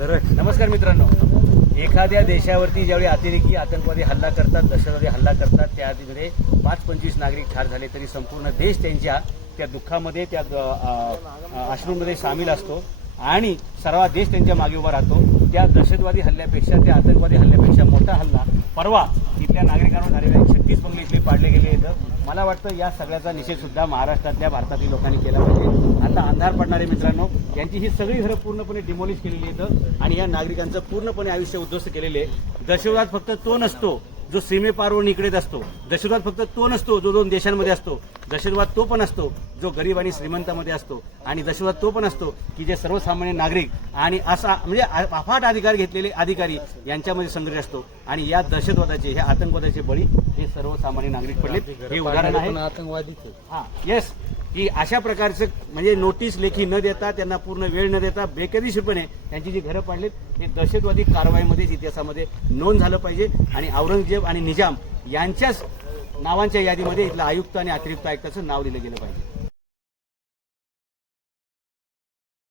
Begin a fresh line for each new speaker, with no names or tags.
नमस्कार मित्रांनो. एखाद्या देशावरती ज्यावेळी अतिरेकी आतंकवादी हल्ला करतात दहशतवादी हल्ला करतात त्यामध्ये पाच पंचवीस नागरिक ठार झाले तरी संपूर्ण देश त्यांच्या त्या दुःखामध्ये त्या अ, सामील असतो आणि सर्व देश त्यांच्या मागे उभा राहतो. त्या दहशतवादी हल्ल्यापेक्षा त्या आतंकवादी हल्ल्यापेक्षा मोठा हल्ला परवा इथल्या नागरिकांवर झालेला आहे छत्तीस बंगले इथले पाडले गेले मला वाटतं या सगळ्याचा निषेध सुद्धा महाराष्ट्रातल्या भारतातील लोकांनी केला पाहिजे. आता अंधार पडणारे मित्रांनो यांची ही सगळी घरं पूर्णपणे डिमोलिश केलेली आहेत आणि या नागरिकांचं पूर्णपणे आयुष्य उद्ध्वस्त केलेले आहे. दहशतवाद फक्त तो नसतो. जो सीमेपारवर निकडेत असतो. दहशतवाद फक्त तो नसतो जो दोन देशांमध्ये असतो. दहशतवाद तो पण असतो जो गरीब आणि श्रीमंतामध्ये असतो. आणि दहशतवाद तो पण असतो की जे सर्वसामान्य नागरिक आणि असा म्हणजे अफाट अधिकार घेतलेले अधिकारी यांच्यामध्ये संघर्ष असतो. आणि या दहशतवादाचे ह्या आतंकवादाचे बळी हे सर्वसामान्य नागरिक पडले हे उदाहरण आहे.
आतंकवादीच.
हा येस की अशा प्रकारचं म्हणजे नोटीस लेखी न देता त्यांना पूर्ण वेळ न देता बेकायदेशीरपणे त्यांची जी घरं पाडलीत हे दहशतवादी कारवाईमध्येच इतिहासामध्ये नोंद झालं पाहिजे. आणि औरंगजेब आणि निजाम यांच्याच नावांच्या यादीमध्ये इथलं आयुक्त आणि अतिरिक्त आयुक्ताचं नाव दिलं गेलं पाहिजे.